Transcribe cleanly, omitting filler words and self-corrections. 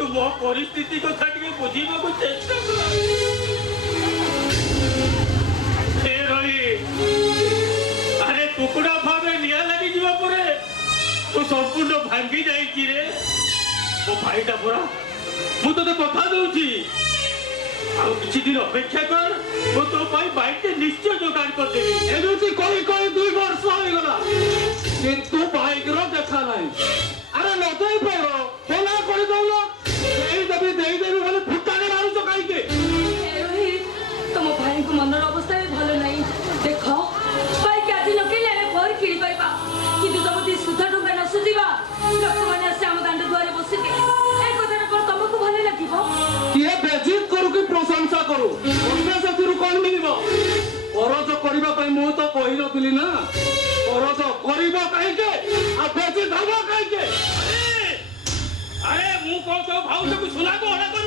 तू मो परिस्थिति कथा टिके बुझीबाकू चेष्टा कर ए रही अरे कुकुड़ा भावे निया लगी जीवा परे तो संपूर्ण भांगी जाई रे मो भाईटा परा मु तो कथा दउची आउ किछि दिन अपेक्षा कर मो तो भाई बाइक के निश्चय जोगाड़ कर देबी एनुची कोई कोई 2 वर्ष होई गला किंतु बाइक रो देखा नहीं अरे लतई पेरो होला कर दउलो देई देबी बोले फुटाने मारू तो काई के रोहित तुम भाई को मनर अवस्था भी भलो नहीं देखो बाइक आज नकेले रे घर किड़ी पाइबा किंतु तुम ती सुधा टंका न सुझिबा लोक माने से हम दांड दुआरे बसिबे ए कथा पर तुमको भलो लागिबो किए बेजित करू कि प्रशंसा करू अन्य सथिरु कोन मिलिबो करज करिबा पई मु तो कहि नथिली ना करज करिबो काई के आ बेजित हबो काई के अरे मु को तो भाऊ को सुना को हड़ा कर